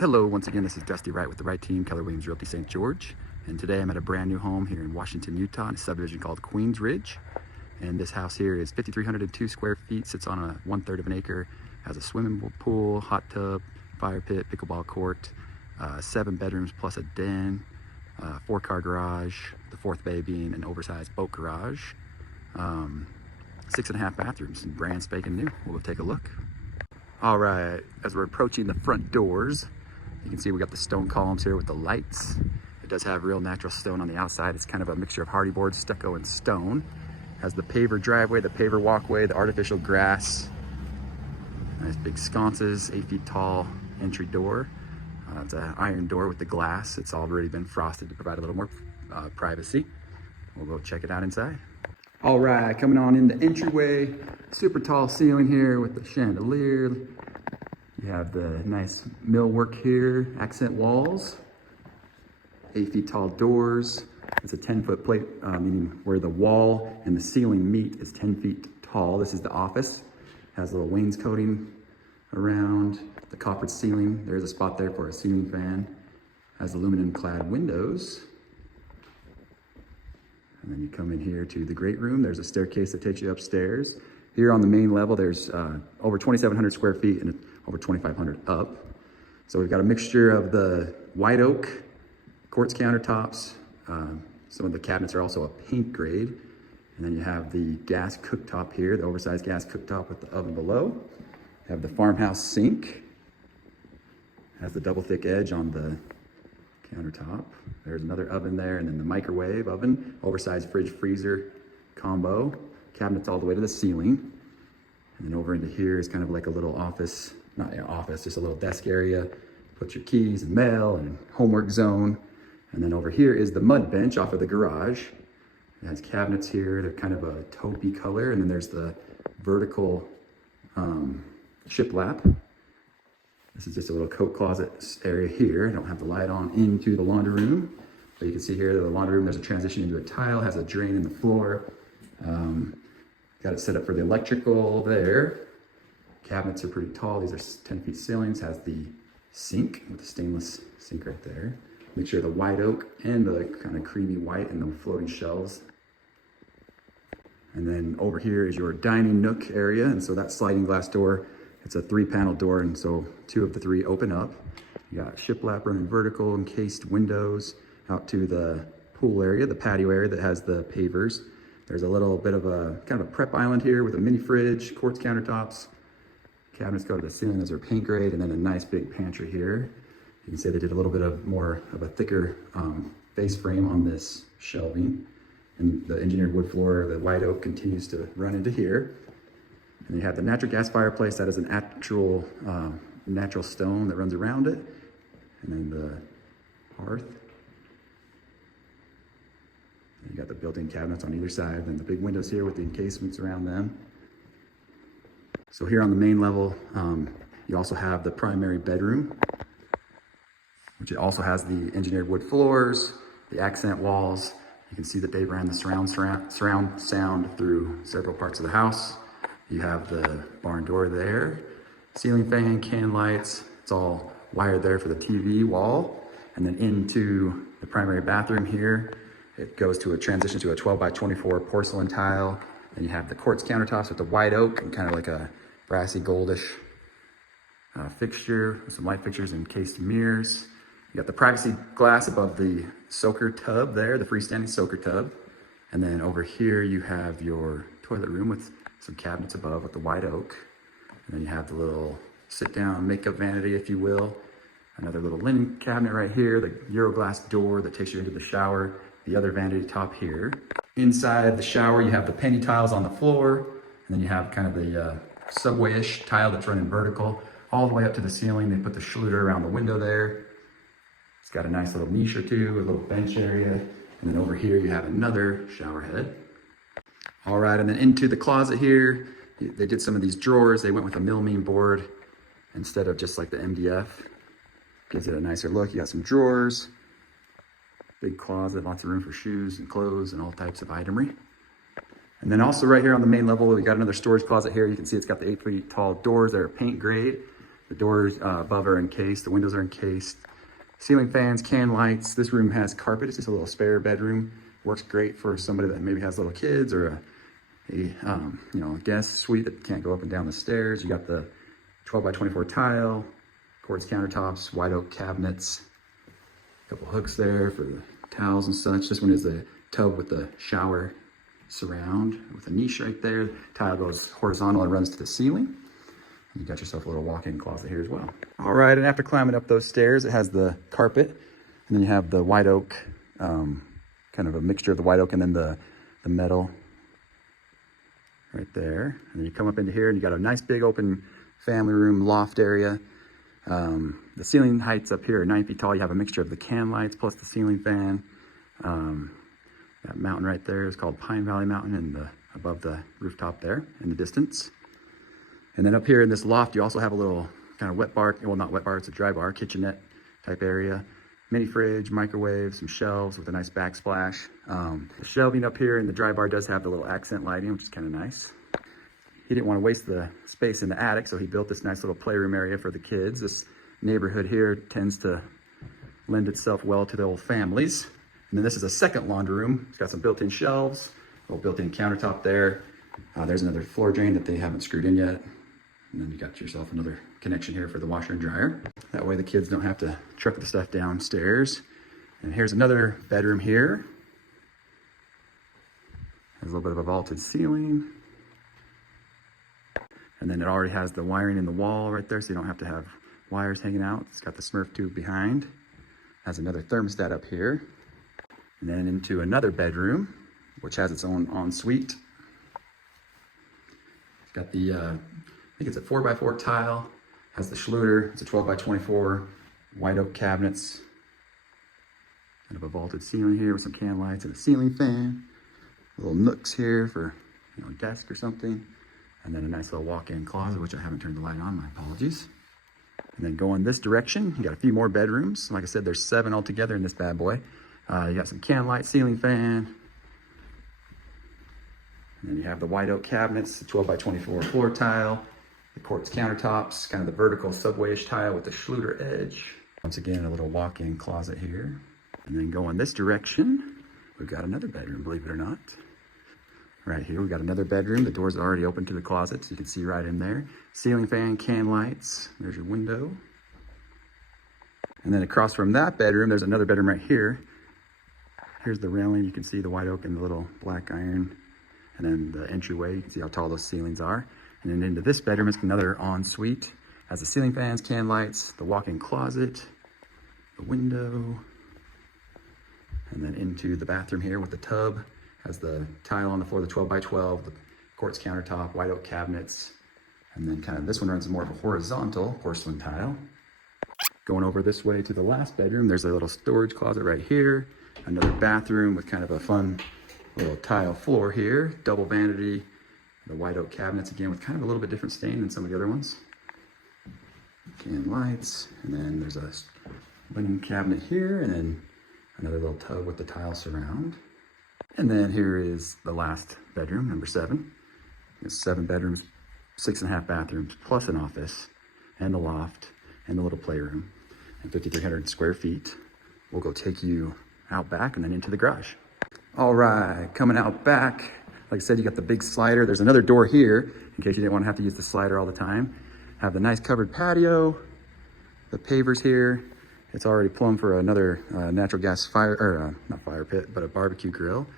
Hello, once again, this is Dusty Wright with the Right Team, Keller Williams Realty St. George. And today I'm at a brand new home here in Washington, Utah, in a subdivision called Queens Ridge. And this house here is 5,302 square feet, sits on a 1/3 of an acre, has a swimming pool, hot tub, fire pit, pickleball court, 7 bedrooms plus a den, 4-car garage, the 4th bay being an oversized boat garage, 6.5 bathrooms, and brand spanking new. We'll take a look. All right, as we're approaching the front doors, you can see we got the stone columns here with the lights. It does have real natural stone on the outside. It's kind of a mixture of hardy board, stucco, and stone. Has the paver driveway, the paver walkway, the artificial grass. Nice big sconces, 8 feet tall entry door. It's an iron door with the glass. It's already been frosted to provide a little more privacy. We'll go check it out inside. All right, coming on in the entryway, super tall ceiling here with the chandelier. You have the nice millwork here, accent walls, 8 feet tall doors. It's a 10-foot plate, meaning where the wall and the ceiling meet is 10 feet tall. This is the office. Has a little wainscoting around the coppered ceiling. There's a spot there for a ceiling fan. Has aluminum clad windows. And then you come in here to the great room. There's a staircase that takes you upstairs. Here on the main level, there's over 2,700 square feet and over 2,500 up. So we've got a mixture of the white oak, quartz countertops. Some of the cabinets are also a paint grade. And then you have the gas cooktop here, the oversized gas cooktop with the oven below. You have the farmhouse sink. Has the double thick edge on the countertop. There's another oven there, and then the microwave oven, oversized fridge freezer combo. Cabinets all the way to the ceiling. And then over into here is kind of like a little office, not an office, just a little desk area. Put your keys and mail and homework zone. And then over here is the mud bench off of the garage. It has cabinets here. They're kind of a taupey color. And then there's the vertical shiplap. This is just a little coat closet area here. I don't have the light on into the laundry room. But you can see here that the laundry room, there's a transition into a tile, has a drain in the floor. Got it set up for the electrical there. Cabinets are pretty tall. These are 10 feet ceilings. Has the sink with the stainless sink right there. Make sure the white oak and the kind of creamy white and the floating shelves. And then over here is your dining nook area. And so that sliding glass door, it's a 3-panel door. And so 2 of the 3 open up. You got shiplap running vertical, encased windows out to the pool area, the patio area that has the pavers. There's a little bit of a kind of a prep island here with a mini fridge, quartz countertops. Cabinets go to the ceiling, those are paint grade, and then a nice big pantry here. You can see they did a little bit of more of a thicker base frame on this shelving. And the engineered wood floor, the white oak continues to run into here. And you have the natural gas fireplace that is an actual natural stone that runs around it. And then the hearth. You got the built-in cabinets on either side, and the big windows here with the encasements around them. So here on the main level, you also have the primary bedroom, which it also has the engineered wood floors, the accent walls. You can see that they ran the surround sound through several parts of the house. You have the barn door there, ceiling fan, can lights. It's all wired there for the TV wall. And then into the primary bathroom here, it goes to a transition to a 12 by 24 porcelain tile. Then you have the quartz countertops with the white oak and kind of like a brassy goldish fixture with some light fixtures and encased mirrors. You got the privacy glass above the soaker tub there, the freestanding soaker tub. And then over here you have your toilet room with some cabinets above with the white oak. And then you have the little sit-down makeup vanity, if you will. Another little linen cabinet right here, the Euroglass door that takes you into the shower. The other vanity top here. Inside the shower, you have the penny tiles on the floor, and then you have kind of the subway-ish tile that's running vertical all the way up to the ceiling. They put the Schluter around the window there. It's got a nice little niche or two, a little bench area, and then over here you have another shower head. All right, and then into the closet here, they did some of these drawers. They went with a melamine board instead of just like the MDF. Gives it a nicer look. You got some drawers. Big closet, lots of room for shoes and clothes and all types of itemry. And then also right here on the main level, we got another storage closet here. You can see it's got the 8 feet tall doors that are paint grade. The doors above are encased, the windows are encased. Ceiling fans, can lights. This room has carpet. It's just a little spare bedroom. Works great for somebody that maybe has little kids or a guest suite that can't go up and down the stairs. You got the 12 by 24 tile, quartz countertops, white oak cabinets, a couple hooks there for the towels and such. This one is a tub with the shower surround with a niche right there. Tile goes horizontal and runs to the ceiling. You got yourself a little walk-in closet here as well. All right, and after climbing up those stairs, it has the carpet, and then you have the white oak, kind of a mixture of the white oak and then the metal right there. And then you come up into here and you got a nice big open family room loft area. The ceiling heights up here are 9 feet tall. You have a mixture of the can lights plus the ceiling fan. That mountain right there is called Pine Valley Mountain, and above the rooftop there in the distance. And then up here in this loft, you also have a little kind of wet bar, well, not wet bar, it's a dry bar, kitchenette type area. Mini fridge, microwave, some shelves with a nice backsplash. The shelving up here in the dry bar does have the little accent lighting, which is kind of nice. He didn't want to waste the space in the attic, so he built this nice little playroom area for the kids. This neighborhood here tends to lend itself well to the old families. And then this is a second laundry room. It's got some built-in shelves, a little built-in countertop there. There's another floor drain that they haven't screwed in yet. And then you got yourself another connection here for the washer and dryer. That way the kids don't have to truck the stuff downstairs. And here's another bedroom here. Has a little bit of a vaulted ceiling. And then it already has the wiring in the wall right there, so you don't have to have wires hanging out. It's got the Smurf tube behind. Has another thermostat up here. And then into another bedroom, which has its own ensuite. It's got the, I think it's a 4x4 tile. Has the Schluter. It's a 12 by 24 white oak cabinets. Kind of a vaulted ceiling here with some can lights and a ceiling fan. Little nooks here for, a desk or something. And then a nice little walk-in closet, which I haven't turned the light on, my apologies. And then going this direction, you got a few more bedrooms. Like I said, there's 7 altogether in this bad boy. You got some can light, ceiling fan. And then you have the white oak cabinets, the 12 by 24 floor tile, the quartz countertops, kind of the vertical subway-ish tile with the Schluter edge. Once again, a little walk-in closet here. And then going this direction, we've got another bedroom, believe it or not. Right here, we've got another bedroom. The doors are already open to the closet, so you can see right in there. Ceiling fan, can lights. There's your window. And then across from that bedroom, there's another bedroom right here. Here's the railing. You can see the white oak and the little black iron. And then the entryway, you can see how tall those ceilings are. And then into this bedroom is another ensuite. Has the ceiling fans, can lights, the walk-in closet, the window. And then into the bathroom here with the tub. Has the tile on the floor, the 12 by 12, the quartz countertop, white oak cabinets. And then kind of this one runs more of a horizontal porcelain tile. Going over this way to the last bedroom, there's a little storage closet right here. Another bathroom with kind of a fun little tile floor here. Double vanity, the white oak cabinets again with kind of a little bit different stain than some of the other ones. Can lights, and then there's a linen cabinet here, and then another little tub with the tile surround. And then here is the last bedroom, number 7. It's 7 bedrooms, 6.5 bathrooms, plus an office, and the loft, and the little playroom, and 5,300 square feet. We'll go take you out back and then into the garage. All right, coming out back, like I said, you got the big slider. There's another door here, in case you didn't want to have to use the slider all the time. Have the nice covered patio, the pavers here. It's already plumbed for another natural gas fire, or not fire pit, but a barbecue grill.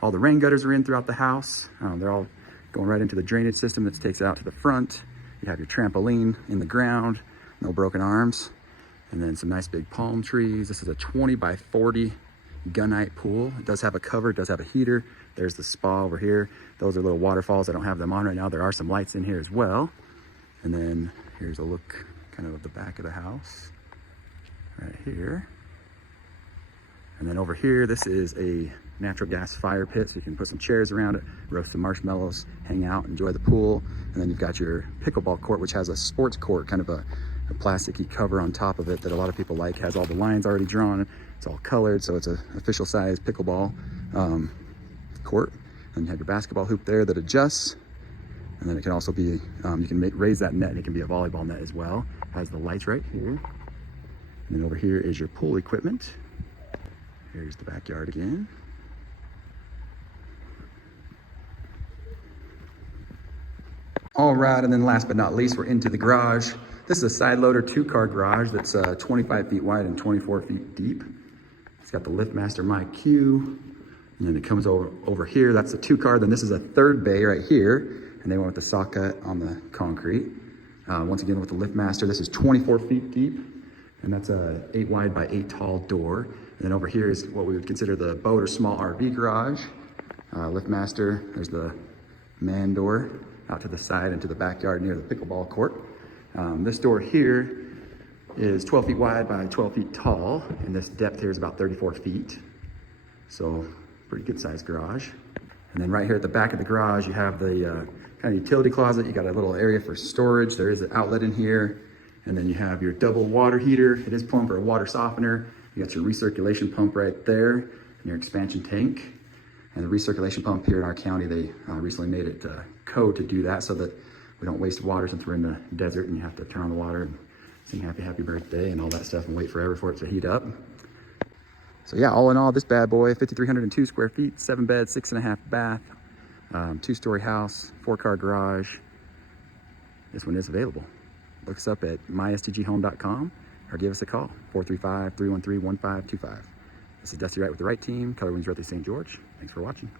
All the rain gutters are in throughout the house. They're all going right into the drainage system that takes out to the front. You have your trampoline in the ground, no broken arms. And then some nice big palm trees. This is a 20 by 40 gunite pool. It does have a cover, it does have a heater. There's the spa over here. Those are little waterfalls. I don't have them on right now. There are some lights in here as well. And then here's a look kind of the back of the house right here. And then over here, this is a natural gas fire pit, so you can put some chairs around it, roast some marshmallows, hang out, enjoy the pool. And then you've got your pickleball court, which has a sports court, kind of a plasticky cover on top of it that a lot of people like. Has all the lines already drawn. It's all colored, so it's an official size pickleball court. And you have your basketball hoop there that adjusts. And then it can also be, you can raise that net and it can be a volleyball net as well. Has the lights right here. And then over here is your pool equipment. Here's the backyard again. All right, and then last but not least, we're into the garage. This is a side loader 2-car garage that's 25 feet wide and 24 feet deep. It's got the LiftMaster MyQ, and then it comes over here. That's a 2-car. Then this is a 3rd bay right here, and they went with the socket on the concrete. Once again with the LiftMaster, this is 24 feet deep, and that's a 8 wide by 8 tall door. And then over here is what we would consider the boat or small RV garage. LiftMaster, there's the man door out to the side into the backyard near the pickleball court. This door here is 12 feet wide by 12 feet tall, and this depth here is about 34 feet. So pretty good sized garage. And then right here at the back of the garage, you have the kind of utility closet. You got a little area for storage. There is an outlet in here. And then you have your double water heater. It is plumbed for a water softener. You got your recirculation pump right there and your expansion tank. And the recirculation pump here in our county, they recently made it code to do that so that we don't waste water since we're in the desert and you have to turn on the water and sing happy, happy birthday and all that stuff and wait forever for it to heat up. So yeah, all in all, this bad boy, 5,302 square feet, 7 beds, 6.5 bath, 2-story house, 4-car garage. This one is available. Look us up at mystghome.com or give us a call, 435-313-1525. This is Dusty Wright with the Right Team, Color Wings Realty St. George. Thanks for watching.